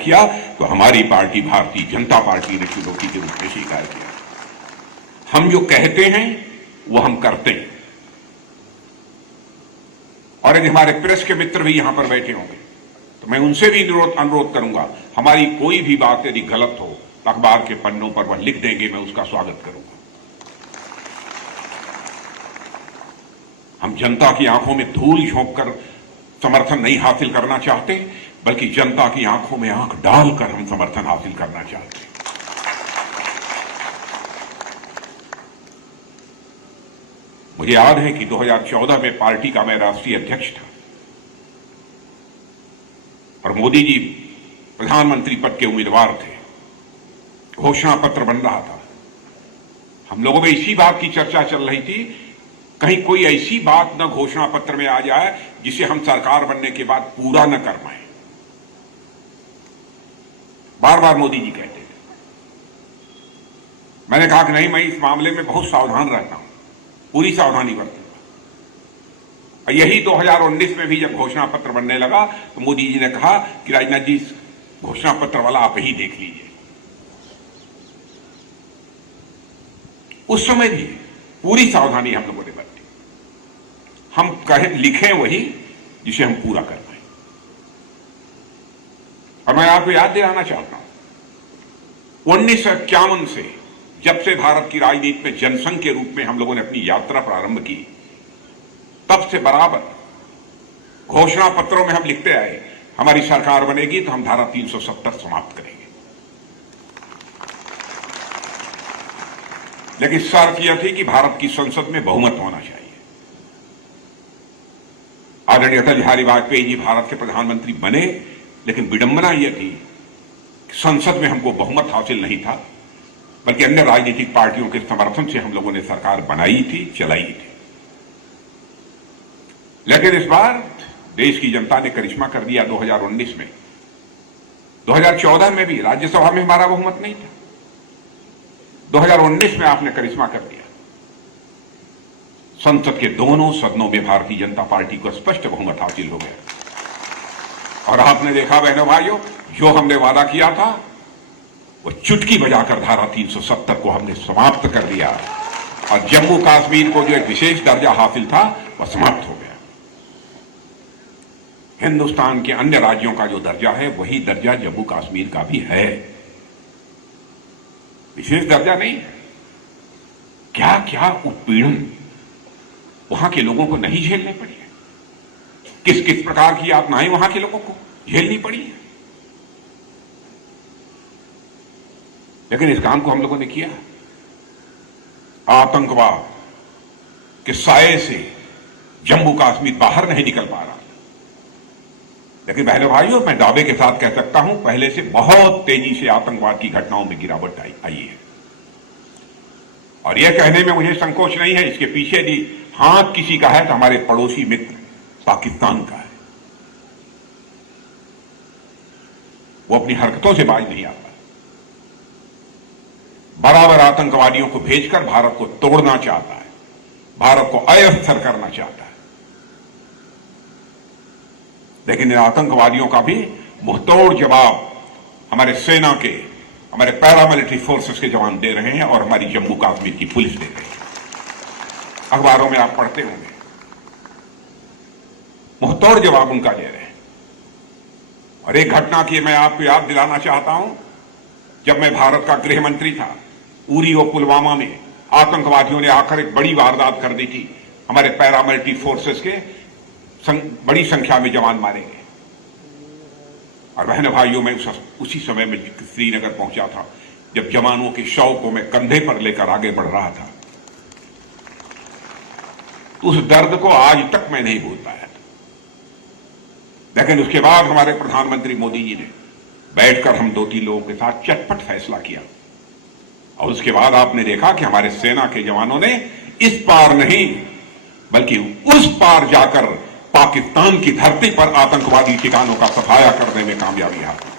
किया तो हमारी पार्टी भारतीय जनता पार्टी ने चुनौती के रूप में स्वीकार किया। हम जो कहते हैं वो हम करते हैं। और यदि हमारे प्रेस के मित्र भी यहां पर बैठे होंगे तो मैं उनसे भी अनुरोध करूंगा, हमारी कोई भी बात यदि गलत हो तो अखबार के पन्नों पर वह लिख देंगे, मैं उसका स्वागत करूंगा। हम जनता की आंखों में धूल झोंक कर समर्थन नहीं हासिल करना चाहते, बल्कि जनता की आंखों में आंख डालकर हम समर्थन हासिल करना चाहते हैं। मुझे याद है कि 2014 में पार्टी का मैं राष्ट्रीय अध्यक्ष था और मोदी जी प्रधानमंत्री पद के उम्मीदवार थे। घोषणा पत्र बन रहा था। हम लोगों में इसी बात की चर्चा चल रही थी, कहीं कोई ऐसी बात न घोषणा पत्र में आ जाए जिसे हम सरकार बनने के बाद पूरा न कर पाए। बार बार मोदी जी कहते थे। मैंने कहा कि नहीं, मैं इस मामले में बहुत सावधान रहता हूं, पूरी सावधानी बरतूंगा। यही 2019 में भी जब घोषणा पत्र बनने लगा तो मोदी जी ने कहा कि राजनाथ जी, घोषणा पत्र वाला आप ही देख लीजिए। उस समय भी पूरी सावधानी हम लोगों ने बरती। हम लिखें वही जिसे हम पूरा कर पाए। और मैं आपको याद दिलाना चाहता हूं, 1951 से जब से भारत की राजनीति में जनसंघ के रूप में हम लोगों ने अपनी यात्रा प्रारंभ की, तब से बराबर घोषणा पत्रों में हम लिखते आए, हमारी सरकार बनेगी तो हम धारा 370 समाप्त करेंगे। लेकिन शर्त यह थी कि भारत की संसद में बहुमत होना चाहिए। आदरणीय अटल बिहारी वाजपेयी जी भारत के प्रधानमंत्री बने, लेकिन विडंबना यह थी कि संसद में हमको बहुमत हासिल नहीं था, बल्कि अन्य राजनीतिक पार्टियों के समर्थन से हम लोगों ने सरकार बनाई थी, चलाई थी। लेकिन इस बार देश की जनता ने करिश्मा कर दिया 2019 में। 2014 में भी राज्यसभा में हमारा बहुमत नहीं था, 2019 में आपने करिश्मा कर दिया। संसद के दोनों सदनों में भारतीय जनता पार्टी को स्पष्ट बहुमत हासिल हो गया। और आपने देखा बहनों भाइयों, जो हमने वादा किया था वो चुटकी बजाकर धारा 370 को हमने समाप्त कर दिया और जम्मू कश्मीर को जो एक विशेष दर्जा हासिल था वह समाप्त हो गया। हिंदुस्तान के अन्य राज्यों का जो दर्जा है वही दर्जा जम्मू कश्मीर का भी है, विशेष दर्जा नहीं है। क्या क्या उत्पीड़न वहां के लोगों को नहीं झेलने पड़ी है, किस किस प्रकार की यातनाएं वहां के लोगों को झेलनी पड़ी है। लेकिन इस काम को हम लोगों ने किया। आतंकवाद के साए से जम्मू कश्मीर बाहर नहीं निकल पा रहा, लेकिन बहनों भाइयों, मैं दावे के साथ कह सकता हूं पहले से बहुत तेजी से आतंकवाद की घटनाओं में गिरावट आई है। और यह कहने में मुझे संकोच नहीं है, इसके पीछे भी हाथ किसी का है तो हमारे पड़ोसी मित्र पाकिस्तान का है। वो अपनी हरकतों से बाज नहीं आता, बराबर आतंकवादियों को भेजकर भारत को तोड़ना चाहता है, भारत को अस्थिर करना चाहता है। लेकिन इन आतंकवादियों का भी मुंहतोड़ जवाब हमारे सेना के, हमारे पैरामिलिट्री फोर्सेस के जवान दे रहे हैं और हमारी जम्मू कश्मीर की पुलिस दे रही है। अखबारों में आप पढ़ते होंगे, मुंहतोड़ जवाब उनका दे रहे हैं। और एक घटना की मैं आपको याद दिलाना चाहता हूं, जब मैं भारत का गृह मंत्री था, उरी और पुलवामा में आतंकवादियों ने आकर एक बड़ी वारदात कर दी थी। हमारे पैरामिलिट्री फोर्सेस के बड़ी संख्या में जवान मारे गए। और बहनों भाइयों, मैं उसी समय में श्रीनगर पहुंचा था जब जवानों के शव को मैं कंधे पर लेकर आगे बढ़ रहा था। उस दर्द को आज तक मैं नहीं भूल पाया था। लेकिन उसके बाद हमारे प्रधानमंत्री मोदी जी ने बैठकर हम 2-3 लोगों के साथ चटपट फैसला किया और उसके बाद आपने देखा कि हमारे सेना के जवानों ने इस पार नहीं बल्कि उस पार जाकर पाकिस्तान की धरती पर आतंकवादी ठिकानों का सफाया करने में कामयाबी हासिल।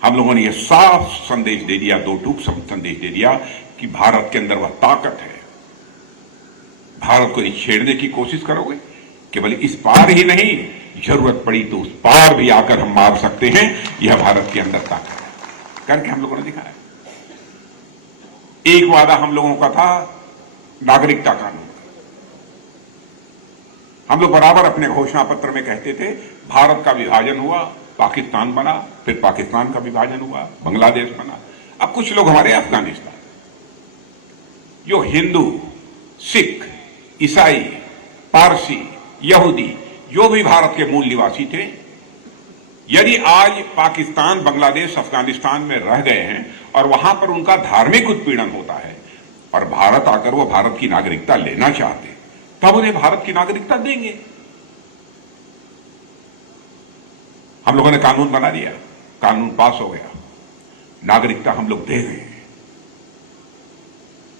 हम लोगों ने यह साफ संदेश दे दिया, दो टूक संदेश दे दिया कि भारत के अंदर वह ताकत है। भारत को छेड़ने की कोशिश करोगे, केवल इस पार ही नहीं जरूरत पड़ी तो उस पार भी आकर हम मार सकते हैं। यह भारत के अंदर ताकत है, करके हम लोगों ने दिखाया। एक वादा हम लोगों का था नागरिकता कानून। हम लोग बराबर अपने घोषणा पत्र में कहते थे भारत का विभाजन हुआ, पाकिस्तान बना, फिर पाकिस्तान का विभाजन हुआ, बांग्लादेश बना, अब कुछ लोग हमारे अफगानिस्तान। जो हिंदू, सिख, ईसाई, पारसी, यहूदी, जो भी भारत के मूल निवासी थे, यदि आज पाकिस्तान, बांग्लादेश, अफगानिस्तान में रह गए हैं और वहां पर उनका धार्मिक उत्पीड़न होता है और भारत आकर वो भारत की नागरिकता लेना चाहते, तब उन्हें भारत की नागरिकता देंगे। हम लोगों ने कानून बना दिया, कानून पास हो गया, नागरिकता हम लोग दे रहे हैं।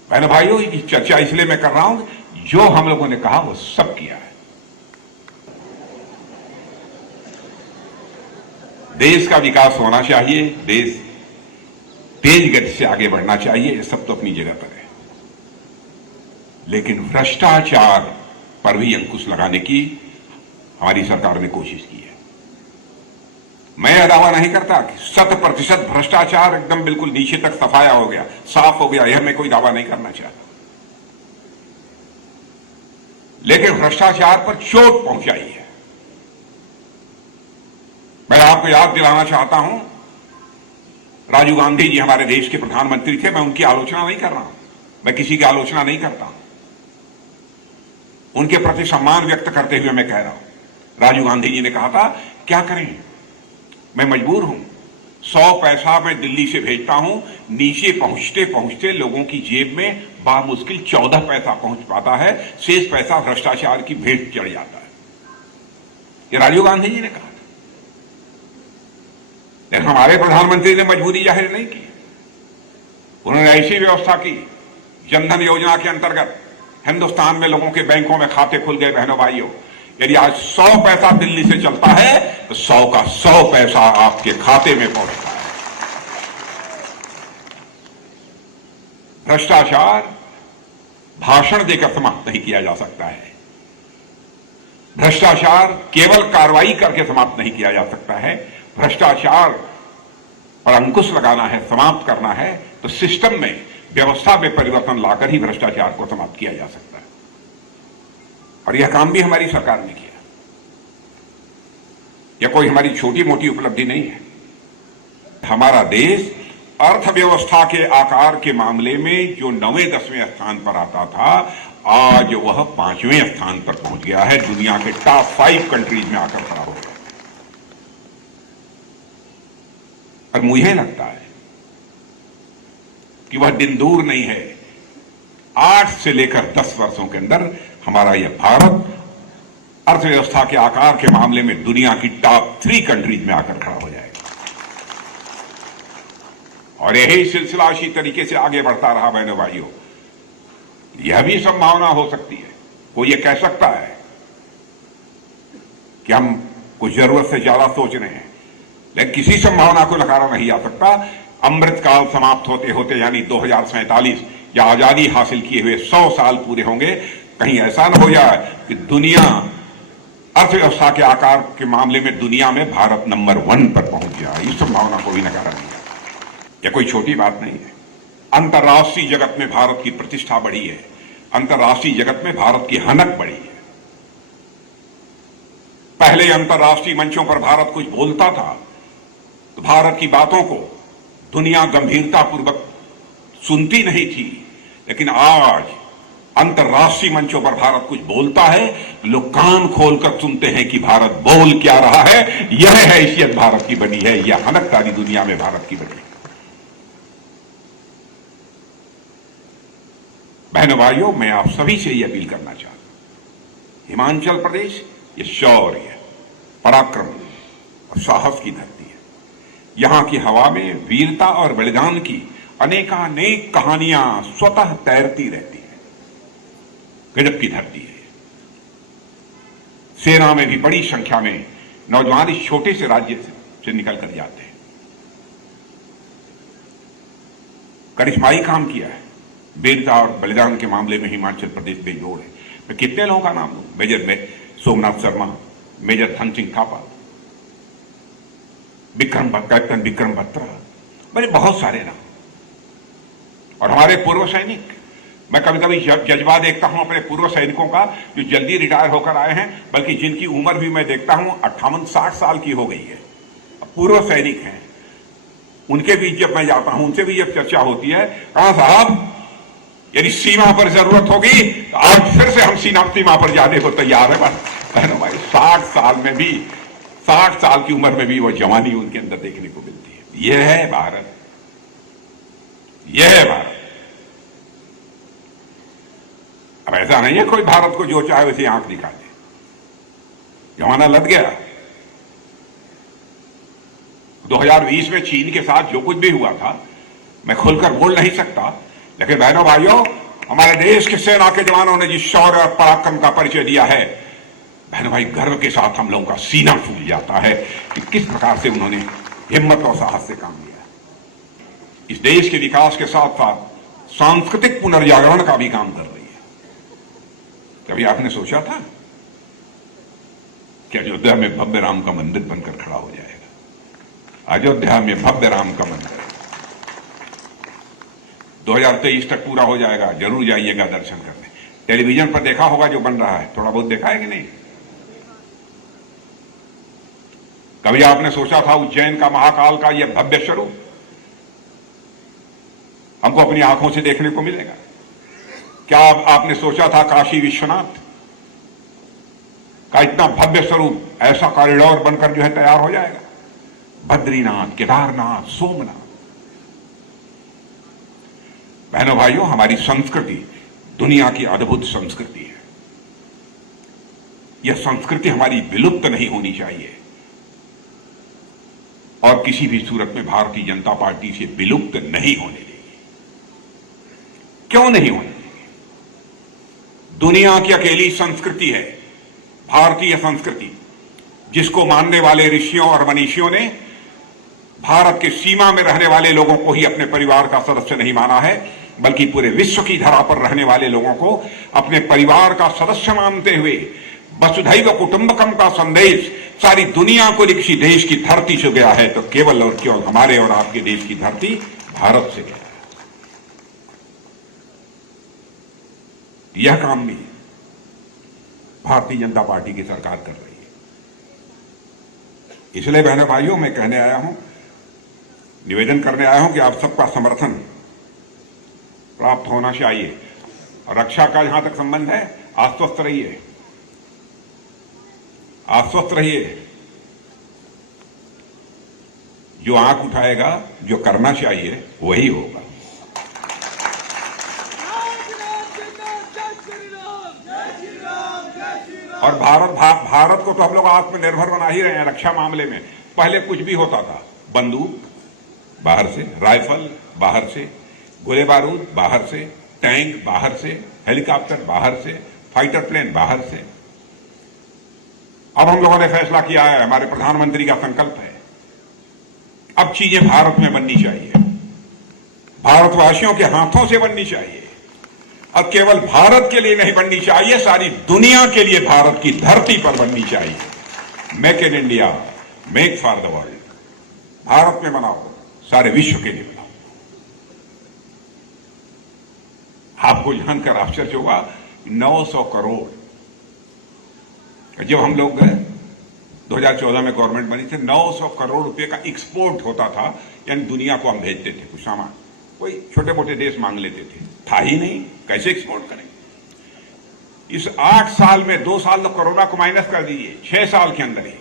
बहनों भाइयों, ये चर्चा इसलिए मैं कर रहा हूं, जो हम लोगों ने कहा वो सब किया है। देश का विकास होना चाहिए, देश तेज गति से आगे बढ़ना चाहिए, ये सब तो अपनी जगह पर है, लेकिन भ्रष्टाचार पर भी अंकुश लगाने की हमारी सरकार ने कोशिश की है। मैं यह दावा नहीं करता कि 100% भ्रष्टाचार एकदम बिल्कुल नीचे तक सफाया हो गया, साफ हो गया, यह मैं कोई दावा नहीं करना चाहता, लेकिन भ्रष्टाचार पर चोट पहुंचाई है। मैं आपको याद दिलाना चाहता हूं, राजीव गांधी जी हमारे देश के प्रधानमंत्री थे। मैं उनकी आलोचना नहीं कर रहा हूं, मैं किसी की आलोचना नहीं करता हूं, उनके प्रति सम्मान व्यक्त करते हुए मैं कह रहा हूं। राजीव गांधी जी ने कहा था, क्या करें, मैं मजबूर हूं, 100 पैसा मैं दिल्ली से भेजता हूं, नीचे पहुंचते पहुंचते लोगों की जेब में बामुश्किल 14 पैसा पहुंच पाता है, शेष पैसा भ्रष्टाचार की भेंट चढ़ जाता है। ये राजीव गांधी जी ने कहा। लेकिन हमारे प्रधानमंत्री ने मजबूरी जाहिर नहीं की, उन्होंने ऐसी व्यवस्था की, जनधन योजना के अंतर्गत हिंदुस्तान में लोगों के बैंकों में खाते खुल गए। बहनों भाइयों, यदि आज 100 पैसा दिल्ली से चलता है तो 100 का 100 पैसा आपके खाते में पहुंचता है। भ्रष्टाचार भाषण देकर समाप्त नहीं किया जा सकता है, भ्रष्टाचार केवल कार्रवाई करके समाप्त नहीं किया जा सकता है। भ्रष्टाचार पर अंकुश लगाना है, समाप्त करना है, तो सिस्टम में, व्यवस्था में परिवर्तन लाकर ही भ्रष्टाचार को समाप्त किया जा सकता है। और यह काम भी हमारी सरकार ने किया। यह कोई हमारी छोटी मोटी उपलब्धि नहीं है। हमारा देश अर्थव्यवस्था के आकार के मामले में जो 9वें-10वें स्थान पर आता था, आज वह 5वें स्थान पर पहुंच गया है, दुनिया के टॉप 5 कंट्रीज में आकर खड़ा हो गया। और मुझे लगता है कि वह दिन दूर नहीं है, 8 से लेकर 10 वर्षों के अंदर हमारा यह भारत अर्थव्यवस्था के आकार के मामले में दुनिया की टॉप 3 कंट्रीज में आकर खड़ा हो जाएगा। और यही सिलसिला इसी तरीके से आगे बढ़ता रहा। बहनों भाइयों, यह भी संभावना हो सकती है, कोई ये कह सकता है कि हम कुछ जरूरत से ज्यादा सोच रहे हैं, लेकिन किसी संभावना को नकारा नहीं जा सकता। अमृतकाल समाप्त होते होते, यानी 2047 या आजादी हासिल किए हुए 100 साल पूरे होंगे, कहीं ऐसा न हो जाए कि दुनिया अर्थव्यवस्था के आकार के मामले में दुनिया में भारत नंबर 1 पर पहुंच जाए। इस संभावना को भी नकारा नहीं जाता। यह कोई छोटी बात नहीं है। अंतर्राष्ट्रीय जगत में भारत की प्रतिष्ठा बढ़ी है, अंतर्राष्ट्रीय जगत में भारत की हनक बढ़ी है। पहले अंतर्राष्ट्रीय मंचों पर भारत कुछ बोलता था तो भारत की बातों को दुनिया गंभीरतापूर्वक सुनती नहीं थी, लेकिन आज अंतर्राष्ट्रीय मंचों पर भारत कुछ बोलता है, लोग कान खोलकर सुनते हैं कि भारत बोल क्या रहा है। यह हैसियत भारत की बनी है, यह हनक सारी दुनिया में भारत की बनी है। बहनों भाइयों, मैं आप सभी से यह अपील करना चाहता हूं, हिमाचल प्रदेश ये शौर्य, पराक्रम और साहस की धरती है। यहां की हवा में वीरता और बलिदान की अनेकानेक कहानियां स्वतः तैरती रहती हैं। गजब की धरती है। सेना में भी बड़ी संख्या में नौजवान इस छोटे से राज्य से निकल कर जाते हैं। करिश्माई काम किया है, वीरता और बलिदान के मामले में हिमाचल प्रदेश बेजोड़ है। मैं कितने लोगों का नाम लूं? मेजर में सोमनाथ शर्मा, मेजर धन सिंह थापा, कैप्टन विक्रम बत्रा, बड़े बहुत सारे नाम। और हमारे पूर्व सैनिक, मैं कभी कभी जज्बा देखता हूं अपने पूर्व सैनिकों का जो जल्दी रिटायर होकर आए हैं, बल्कि जिनकी उम्र भी मैं देखता हूं 58-60 साल की हो गई है, पूर्व सैनिक हैं। उनके बीच जब मैं जाता हूं, उनसे भी जब चर्चा होती है, कहा साहब यदि सीमा पर जरूरत होगी तो आज फिर से हम सीमा पर जाने को तैयार है। बस भाई 60 साल में भी, 60 साल की उम्र में भी वो जवानी उनके अंदर देखने को मिलती है। यह है भारत, यह है भारत। अब ऐसा नहीं है कोई भारत को जो चाहे वैसे आंख दिखा दे, जमाना लग गया। 2020 में चीन के साथ जो कुछ भी हुआ था, मैं खुलकर बोल नहीं सकता, लेकिन बहनों भाइयों, हमारे देश के सेना के जवानों ने जिस शौर्य और पराक्रम का परिचय दिया है, बहनों भाई, गर्व के साथ हम लोगों का सीना फूल जाता है कि किस प्रकार से उन्होंने हिम्मत और साहस से काम लिया। इस देश के विकास के साथ साथ सांस्कृतिक पुनर्जागरण का भी काम कर रही है। कभी आपने सोचा था कि अयोध्या में भव्य राम का मंदिर बनकर खड़ा हो जाएगा? अयोध्या में भव्य राम का मंदिर 2023 तक पूरा हो जाएगा। जरूर जाइएगा दर्शन करने। टेलीविजन पर देखा होगा जो बन रहा है, थोड़ा बहुत देखा है कि नहीं? कभी आपने सोचा था उज्जैन का महाकाल का यह भव्य स्वरूप हमको अपनी आंखों से देखने को मिलेगा? क्या आपने सोचा था काशी विश्वनाथ का इतना भव्य स्वरूप ऐसा कॉरिडोर बनकर जो है तैयार हो जाएगा? बद्रीनाथ, केदारनाथ, सोमनाथ। बहनों भाइयों, हमारी संस्कृति दुनिया की अद्भुत संस्कृति है। यह संस्कृति हमारी विलुप्त नहीं होनी चाहिए और किसी भी सूरत में भारतीय जनता पार्टी से विलुप्त नहीं होने देगी। क्यों नहीं होने देगी? दुनिया की अकेली संस्कृति है भारतीय संस्कृति, जिसको मानने वाले ऋषियों और मनीषियों ने भारत के सीमा में रहने वाले लोगों को ही अपने परिवार का सदस्य नहीं माना है, बल्कि पूरे विश्व की धरा पर रहने वाले लोगों को अपने परिवार का सदस्य मानते हुए वसुधैव कुटुंबकम का संदेश सारी दुनिया को किसी देश की धरती से गया है तो केवल और केवल हमारे और आपके देश की धरती भारत से गया है। यह काम भी भारतीय जनता पार्टी की सरकार कर रही है। इसलिए बहनों भाइयों, मैं कहने आया हूं, निवेदन करने आया हूं कि आप सबका समर्थन प्राप्त होना चाहिए। और रक्षा का जहां तक संबंध है, आश्वस्त रहिए, आश्वस्त रहिए। जो आंख उठाएगा, जो करना चाहिए, वही होगा। और भारत को तो हम लोग आत्मनिर्भर बना ही रहे हैं रक्षा मामले में। पहले कुछ भी होता था, बंदूक बाहर से, राइफल बाहर से, गोले बारूद बाहर से, टैंक बाहर से, हेलीकॉप्टर बाहर से, फाइटर प्लेन बाहर से। अब हम लोगों ने फैसला किया है, हमारे प्रधानमंत्री का संकल्प है, अब चीजें भारत में बननी चाहिए, भारतवासियों के हाथों से बननी चाहिए। अब केवल भारत के लिए नहीं बननी चाहिए, सारी दुनिया के लिए भारत की धरती पर बननी चाहिए। Make in India, make for the world. Bharat में बनाओ, सारे विश्व के लिए बनाओ। आपको जानकर आश्चर्य होगा, 900 करोड़, जब हम लोग 2014 में गवर्नमेंट बनी थी, 900 करोड़ रुपए का एक्सपोर्ट होता था, यानी दुनिया को हम भेजते थे कुछ सामान। कोई छोटे मोटे देश मांग लेते थे, था ही नहीं, कैसे एक्सपोर्ट करेंगे? इस 8 साल में 2 साल तो कोरोना को माइनस कर दीजिए, 6 साल के अंदर ही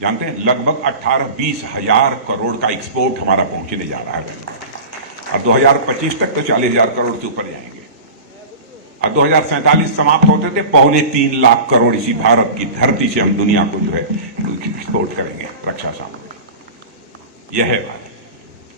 जानते हैं लगभग 18-20 हजार करोड़ का एक्सपोर्ट हमारा पहुंचने जा रहा है। और 2025 तक तो 40,000 करोड़ से ऊपर जाएंगे। और 2047 समाप्त होते थे 2.25 लाख करोड़ इसी भारत की धरती से हम दुनिया को जो है एक्सपोर्ट करेंगे रक्षा सामग्री। यह है बात।